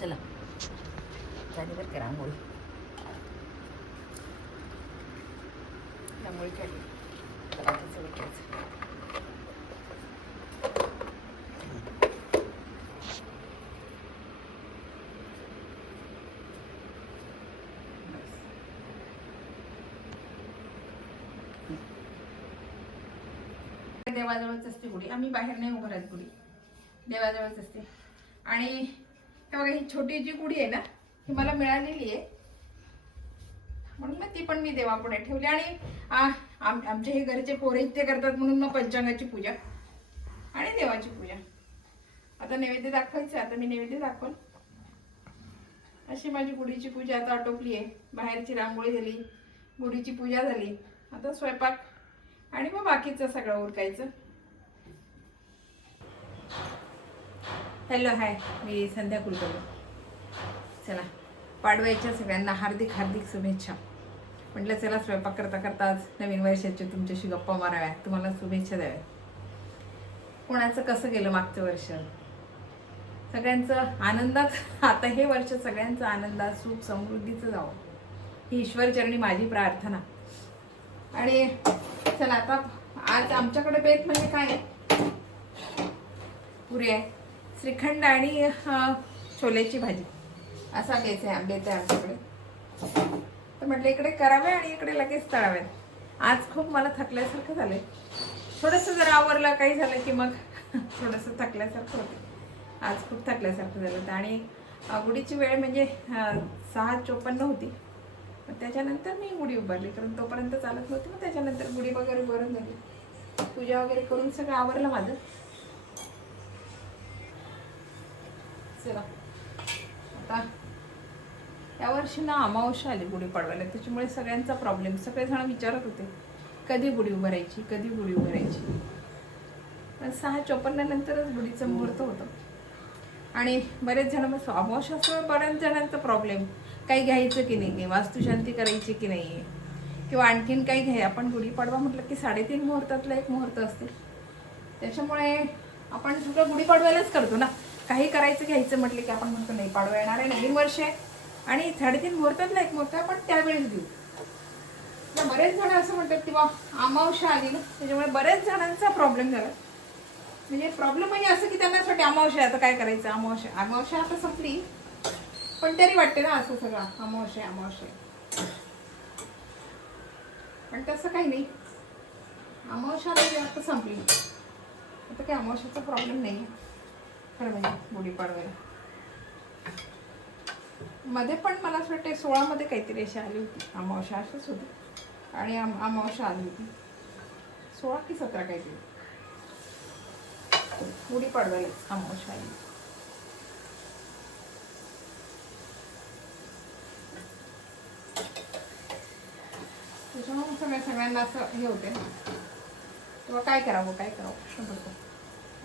चला झाली बरं का रांगोळी. रांगोळी काढली तर आता सगळं करायचं. देवाजवळच असते गुढी. आम्ही बाहेर नाही उभं राहत, गुढी देवाजवळच असते. आणि हे बघा, ही छोटी जी गुढी आहे ना, ही मला मिळालेली आहे म्हणून मग ती पण मी देवापुढे ठेवली. आणि आमचे हे घरचे पोरे ते करतात म्हणून मग पंचांगाची पूजा आणि देवाची पूजा. आता नैवेद्य दाखवायचं. आता मी नैवेद्य दाखवल. अशी माझी गुढीची पूजा आता आटोपली आहे. बाहेरची रांगोळी झाली, गुढीची पूजा झाली. आता स्वयंपाक आणि मग बाकीचं सगळं उरकायचं. हॅलो, हाय, मी संध्या कुलकर्णी. चला, पाडव्याच्या सगळ्यांना हार्दिक हार्दिक शुभेच्छा. म्हटलं चला स्वयंपाक करता करता आज नवीन वर्षाच्या तुमच्याशी गप्पा माराव्या, तुम्हाला शुभेच्छा द्याव्या. कोणाचं कसं गेलं मागचं वर्ष, सगळ्यांचं आनंदात. आता हे वर्ष सगळ्यांचं आनंदात सुख समृद्धीचं जावं ही ईश्वरचरणी माझी प्रार्थना. आणि चला आता आज आमच्याकडे बेत म्हणजे काय, पुरी आहे, श्रीखंड आणि छोलेची भाजी असा बेत आहे आमच्याकडे. तर म्हटलं इकडे करावे आणि इकडे लगेच तळावे. आज खूप मला थकल्यासारखं झालंय. थोडंसं जर आवरलं काही झालं की मग थोडंसं थकल्यासारखं होतं. आज खूप थकल्यासारखं झालं. आणि गुढीची वेळ म्हणजे 6:54 होती. त्याच्यानंतर मी गुढी उभारली, कारण तोपर्यंत चालत नव्हती. मग त्याच्यानंतर गुढी वगैरे भरून झाली, पूजा वगैरे करून सगळं आवरलं माझं. चला आता यावर्षी ना अमावस्या आली गुढीपाडव्याला, त्याच्यामुळे सगळ्यांचा प्रॉब्लेम. सगळेजण विचारत होते कधी गुढी उभारायची, कधी गुढी उभारायची. पण 6:54 नंतरच गुढीचं मुहूर्त होतं. आणि बरेच जण मग अमावस्या असं बऱ्याच जणांचा प्रॉब्लेम, काही घ्यायचं की नाही, वास्तुशांती करायची की नाही, किंवा आणखीन काही घ्याय. आपण गुढीपाडवा म्हटलं की 3.5 मुहूर्तातलं एक मुहूर्त असते. त्याच्यामुळे आपण सगळं गुढीपाडव्यालाच करतो ना. काही करायचं घ्यायचं म्हटलं की आपण म्हणतो नाही, पाडवा येणार आहे, नवीन वर्ष आहे आणि 3.5 मुहूर्तातला एक मुहूर्त आपण त्यावेळेस घेऊ. तर बरेच जण असं म्हणतात किंवा अमावस्या आली ना, त्याच्यामुळे बरेच जणांचा प्रॉब्लेम झाला. म्हणजे प्रॉब्लेम म्हणजे असं की त्यांना असं अमावस्या आता काय करायचं, अमावस्या आता संपली पण तरी वाटते ना असं सगळं अमावस्या. पण तसं काही नाही, अमावस्या आता संपली. आता काही अमावस्याचा प्रॉब्लेम नाही खरं म्हणजे गुढीपाडव्याला. मध्ये पण मला असं वाटतं 16 मध्ये काहीतरी अशी आली होती अमावस्या, अशीच होती. आणि अमावस्या आली होती 16 की 17 काहीतरी. गुढीपाडव्याला अमावस्या आली. त्याच्यामुळे सगळ्यांना असं हे होते तेव्हा काय करावं प्रश्न पडतो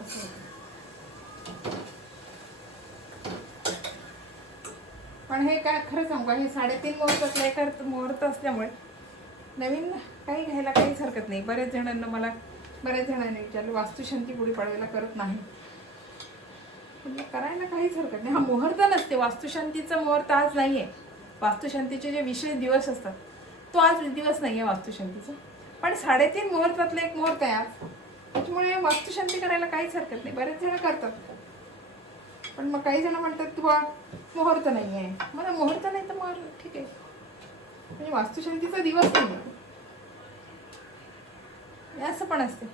असं होतं. पण हे काय खरं सांगू, हे 3.5 मुहूर्तातलं एक मुहूर्त असल्यामुळे नवीन काही घ्यायला काहीच हरकत नाही. बऱ्याच जणांनी विचारलं वास्तुशांती गुढीपाडव्याला करत नाही. म्हणजे करायला काहीच हरकत नाही. हा मुहूर्त नसते, वास्तुशांतीचा मुहूर्त आज नाहीये. वास्तुशांतीचे जे विशेष दिवस असतात तो आज दिवस नाहीये वास्तुशांतीचा. पण 3.5 मुहूर्तातलं एक मुहूर्त आहे आज. त्याच्यामुळे वास्तुशांती करायला काहीच हरकत नाही. बरेच जण करतात. पण मग काही जण म्हणतात किंवा मुहूर्त नाही आहे. मला मुहूर्त नाही तर मग ठीक आहे, म्हणजे वास्तुशांतीचा दिवस नाही असं पण असते.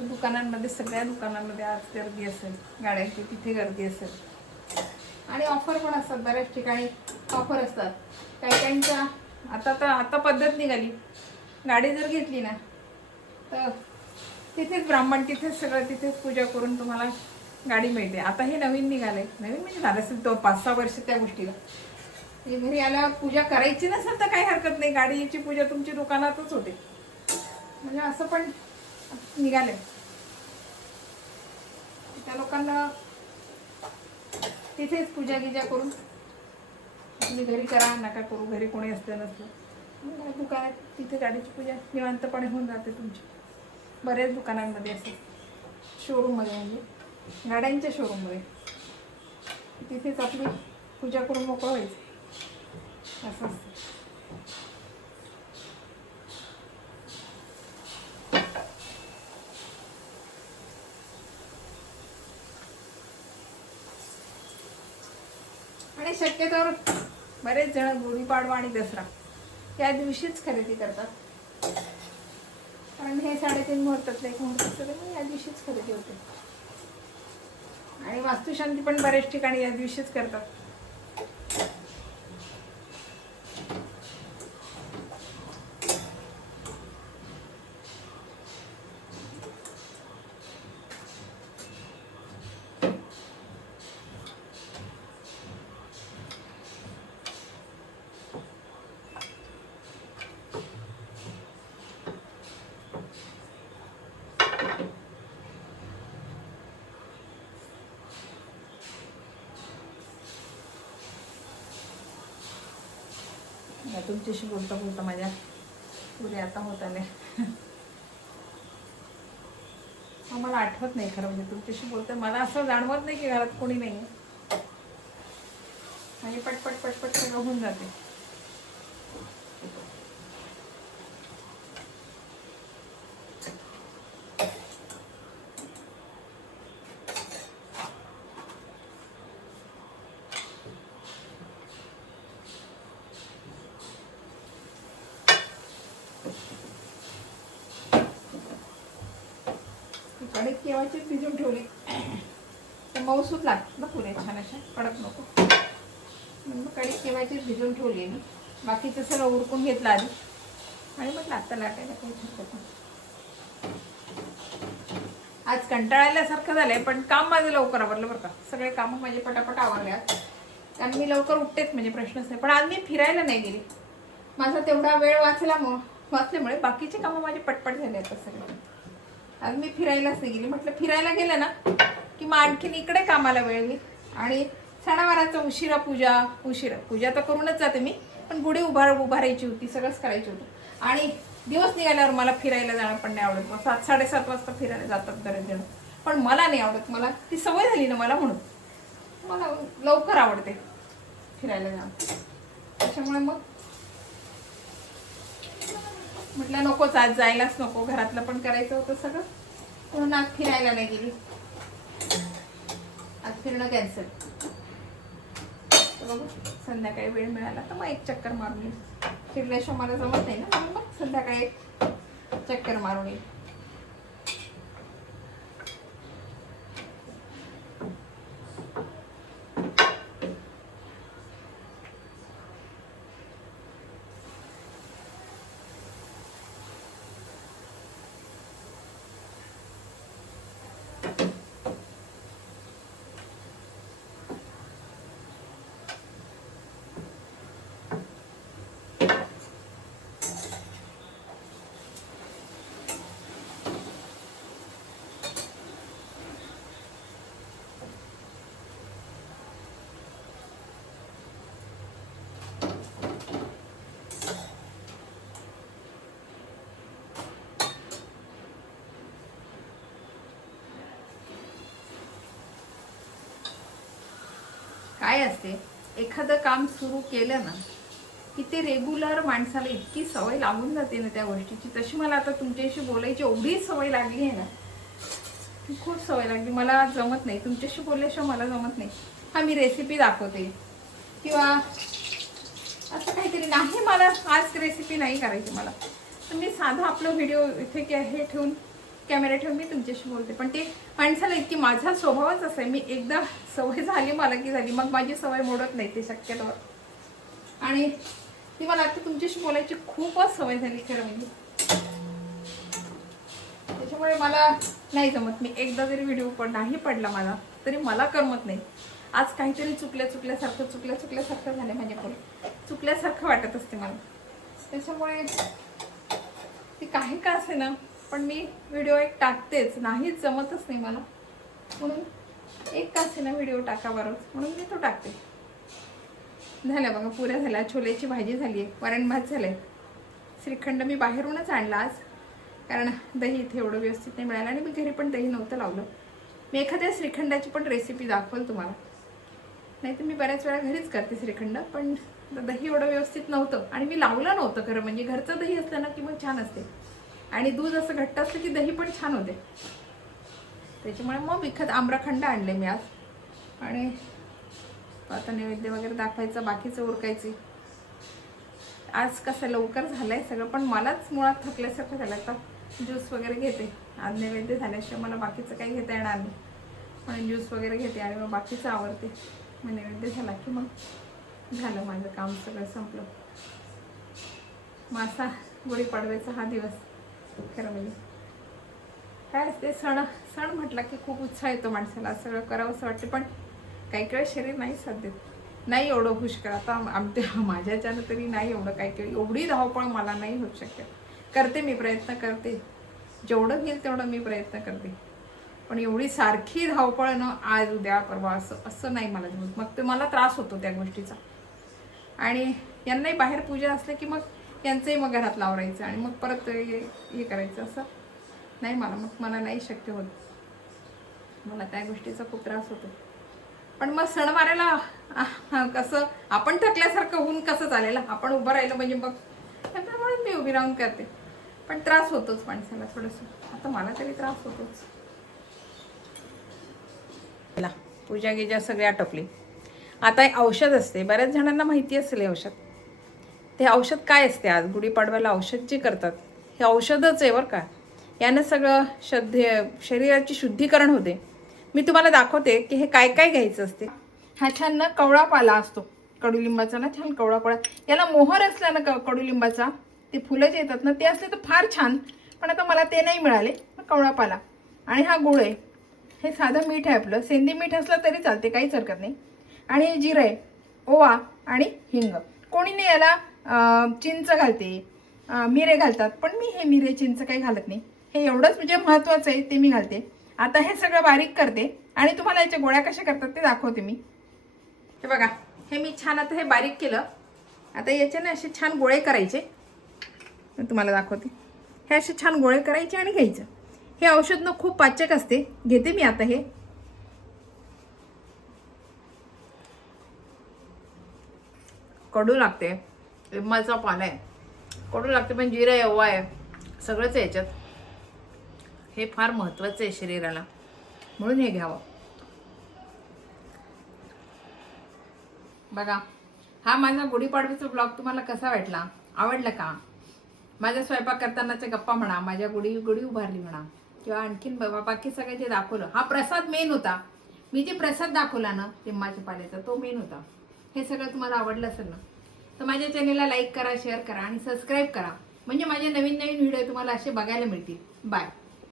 दुकानांमध्ये, सगळ्या दुकानांमध्ये आज गर्दी असेल, गाड्यांची तिथे गर्दी असेल. आणि ऑफर पण असतात, बऱ्याच ठिकाणी ऑफर असतात. काहींच्या आता पद्धत निघाली, गाडी जर घेतली ना तर तिथेच ब्राह्मण, तिथेच सगळं, तिथेच पूजा करून तुम्हाला गाडी मिळते. आता हे नवीन निघालंय. नवीन म्हणजे झालं असेल तो 5-6 वर्ष त्या गोष्टीला. घरी आल्यावर पूजा करायची नसेल तर काही हरकत नाही, गाडीची पूजा तुमची दुकानातच होते. म्हणजे असं पण निघालंय त्या लोकांना तिथेच पूजा गिजा करून तुम्ही घरी करा, नका करू, घरी कोणी असलं नसलं दुकानात तिथे गाडीची पूजा निवांतपणे होऊन जाते तुमची. बरेच दुकानांमध्ये असते, शोरूममध्ये म्हणजे गाड्यांच्या शोरूममध्ये तिथेच आपली पूजा करून मोकळं व्हायचं असं असतं. आणि शक्यतोवर बरेच जण गुढीपाडवा आणि दसरा या दिवशीच खरेदी करतात, कारण हे 3.5 मुहूर्तातलं एक मुहूर्त असतं, या दिवशीच खरेदी होते. आणि वास्तुशांती पण बऱ्याच ठिकाणी या दिवशीच करतात. तुमच्याशी बोलता बोलता माझ्या पुढे आता होत आले. मला आठवत नाही खरं म्हणजे तुमच्याशी बोलते मला असं जाणवत नाही की घरात कोणी नाही आहे. म्हणजे पटपट पटपट सगळं होऊन जाते. कढईत केव्हाची भिजून ठेवली तर मऊसूत लागतात ना पुऱ्या छान अशा, कडक नको म्हणून कढईत केव्हाचीच भिजून ठेवली मी. बाकीचं सगळं उरकून घेतलं आधी आणि म्हटलं आत्ता लाटायला काही हरकत नाही. आज कंटाळल्यासारखं झालंय पण काम माझं लवकर आवरलं बरं का. सगळे कामं माझे पटापट आवरल्यात कारण मी लवकर उठतेच म्हणजे प्रश्नच नाही. पण आज मी फिरायला नाही गेली, माझा तेवढा वेळ वाचल्यामुळे बाकीचे कामं माझे पटपट झाले आता सगळे. आज मी फिरायलाच नाही गेली. म्हटलं फिरायला गेलं ना की मग आणखीन इकडे कामाला वेळ होईल आणि सणावाराचं उशिरा पूजा तर करूनच जाते मी, पण गुढी उभारायची होती, सगळंच करायचं होतं. आणि दिवस निघाल्यावर मला फिरायला जाणं पण नाही आवडत. 7-7:30 वाजता फिरायला जातात बरेच जण, पण मला नाही आवडत. मला ती सवय झाली ना मला, म्हणून मला लवकर आवडते फिरायला जाणं. त्याच्यामुळे मग म्हटलं नकोच, आज जायलाच नको, घरातलं पण करायचं होतं सगळं, म्हणून आज फिरायला नाही गेली. आज फिरणं कॅन्सल. बघू संध्याकाळी वेळ मिळाला तर मग एक चक्कर मारून येईल. फिरल्याशिवाय मला जमत नाही ना, म्हणून मग संध्याकाळी चक्कर मारून येईल. काय असते, एखादं काम सुरू केलं ना की ते रेग्युलर माणसाला इतकी सवय लागून जाते ना त्या गोष्टीची. तशी मला आता तुमच्याशी बोलायची एवढी सवय लागली आहे ना, खूप सवय लागली. मला जमत नाही तुमच्याशी बोलल्याशिवाय, मला जमत नाही. हा मी रेसिपी दाखवते किंवा असं काहीतरी नाही, मला आज रेसिपी नाही करायची मला, तर मी साधा आपलं व्हिडिओ इथे हे ठेवून कॅमेरा ठेवून मी तुमच्याशी बोलते. पण ते माणसाला इतकी, माझा स्वभावच असा आहे, मी एकदा सवय झाली मला की झाली, मग माझी सवय मोडत नाही ते शक्यतो. आणि ती मला आता तुमच्याशी बोलायची खूपच सवय झाली खरं म्हणजे. त्याच्यामुळे मला नाही जमत. मी एकदा जरी व्हिडिओ नाही पडला मला तरी मला करमत नाही. आज काहीतरी चुकल्यासारखं झालं, म्हणजे चुकल्यासारखं वाटत असते मला. त्याच्यामुळे ते काही का असे ना, पण मी व्हिडिओ एक टाकतेच, नाहीच जमतच नाही मला, म्हणून एक का असे ना व्हिडिओ टाका बरोबर, म्हणून मी तो टाकते. झाल्या बघा, पुऱ्या झाल्या, छोलेची भाजी झाली आहे, वरण भात झालंय. श्रीखंड मी बाहेरूनच आणला आज, कारण दही इथे एवढं व्यवस्थित नाही मिळालं आणि मी घरी पण दही नव्हतं लावलं. मी एखाद्या श्रीखंडाची पण रेसिपी दाखवल तुम्हाला, नाही तर मी बऱ्याच वेळा घरीच करते श्रीखंड, पण दही एवढं व्यवस्थित नव्हतं आणि मी लावलं नव्हतं खरं म्हणजे. घरचं दही असलं ना की मग छान असते आणि दूध असं घट्ट असलं की दही पण छान होते. त्याच्यामुळे मग विकत आम्रखंड आणले मी आज. आणि आता नैवेद्य वगैरे दाखवायचं, बाकीचं उरकायचे. आज कसं लवकर झालंय सगळं, पण मलाच मुळात थकल्यासारखं झालं. आता ज्यूस वगैरे घेते, आज नैवेद्य झाल्याशिवाय मला बाकीचं काही घेता येणार नाही, म्हणून ज्यूस वगैरे घेते आणि मग बाकीचं आवडते. मग नैवेद्य झाला की मग झालं माझं काम, सगळं संपलं. मग असा गुढीपाडव्याचा हा दिवस खरं म्हणजे काय असते, सण म्हटलं की खूप उत्साह येतो माणसाला, सगळं करावं असं वाटतं. पण काही काही शरीर नाही साथ देत, नाही एवढं पुष्कळ. आता माझ्याच्यानं तरी नाही एवढं काही एवढी धावपळ मला नाही होत शक्य. करते मी, प्रयत्न करते, जेवढं घेईल तेवढं मी प्रयत्न करते, पण एवढी सारखी धावपळ न आज उद्या परवा असं नाही मला जमत. मग ते मला त्रास होतो त्या गोष्टीचा. आणि यांनाही बाहेर पूजा असले की मग यांचंही मग घरातलं आवरायचं आणि मग परत हे करायचं, असं नाही मला नाही शक्य होत. मला त्या गोष्टीचा खूप त्रास होतो. पण मग सणवाराला कसं आपण थकल्यासारखं होऊन कसं चालेल, आपण उभं राहिलं म्हणजे मग त्यामुळे मी उभी राहून करते. पण त्रास होतोच माणसाला थोडंसं, आता मला तरी त्रास होतोच. पूजा गिजा सगळी आटोपली. आता एक औषध असते, बऱ्याच जणांना माहिती असेल हे औषध. ते औषध काय असते, आज गुढीपाडव्याला औषध जे करतात हे औषधच आहे बरं का. यानं सगळं शरीराची शुद्धीकरण होते. मी तुम्हाला दाखवते की हे काय काय घ्यायचं असते. हा छान ना कवळा पाला असतो कडुलिंबाचा ना, छान कवळा कवळा. याला मोहर असला ना कडुलिंबाचा, ते फुलं जे येतात ना ते असले तर फार छान, पण आता मला ते नाही मिळाले. कवळा पाला आणि हा गुळ आहे, हे साधं मीठ आहे आपलं, सेंदी मीठ असलं तरी चालते, काहीच हरकत नाही. आणि हे जिरं आहे, ओवा आणि हिंग. कोणी नाही याला चिंच घालते, मिरे घालतात, पण मी हे मिरे चिंच काही घालत नाही. हे एवढंच म्हणजे महत्त्वाचं आहे ते मी घालते. आता हे सगळं बारीक करते आणि तुम्हाला याच्या गोळ्या कशा करतात ते दाखवते मी. हे बघा, हे मी छान आता हे बारीक केलं. आता याचे ना असे छान गोळे करायचे, मी तुम्हाला दाखवते. हे असे छान गोळे करायचे आणि घ्यायचं. हे औषध ना खूप पाचक असते. घेते मी आता हे. कडू लागते, लिंबाचा पाला आहे, कडू लागते, पण जिरं आहे, ओवा आहे, सगळंच आहे याच्यात. हे फार महत्त्वाचं आहे शरीराला, म्हणून हे घ्यावं. बघा, हा माझा गुढीपाडव्याचा ब्लॉग तुम्हाला कसा वाटला, आवडला का? माझ्या स्वयंपाक करतानाच्या गप्पा म्हणा, माझ्या गुढी उभारली म्हणा, किंवा आणखीन बाकी सगळे जे दाखवलं. हा प्रसाद मेन होता, मी जे प्रसाद दाखवला ना लिंबाच्या पाल्याचा, तो मेन होता. हे सगळं तुम्हाला आवडलं असेल ना, तर माझ्या चॅनेलला लाईक करा, शेअर करा आणि सबस्क्राईब करा, म्हणजे माझे नवीन व्हिडिओ तुम्हाला असे बघायला मिळतील. बाय.